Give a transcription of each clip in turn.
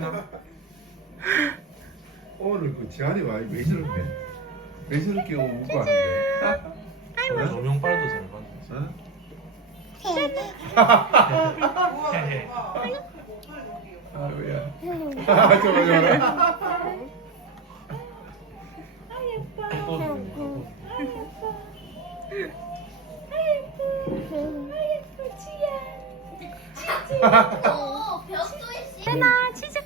감사합니다. 오늘 그 제안이 와 매스럽게 매스럽게 아, 오고 가는데 조명 빨아도 잘 봐. 어? 어, <쟨는. 웃음> <우와, 웃음> 아 왜야? 저거 저거. 아 예뻐. 아 예뻐. 아 예뻐. 아 예뻐 치야. 아, 아, <예뻐. 지한. 웃음> 치즈. 오 병소희 씨. 나 치즈.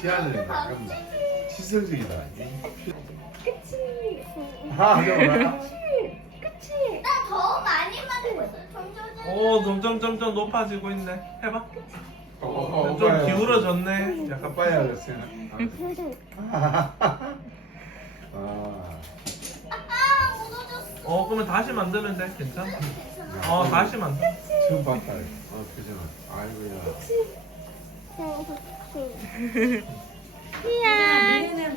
피하는 약간 시선적이다. 끝이. 아, 끝이. 아, 아, 아, 나더 많이 맞은 거. 오, 점점 점점 높아지고 있네. 해봐. 어, 어, 어, 좀 오빠야. 기울어졌네. 약간 빠야 겠어 아. 아빠 졌어 그러면 다시 만들면 돼. 괜찮아. 어, 다시 만들. 지금 봤다. 어, 그지만. 아이고야. 是啊。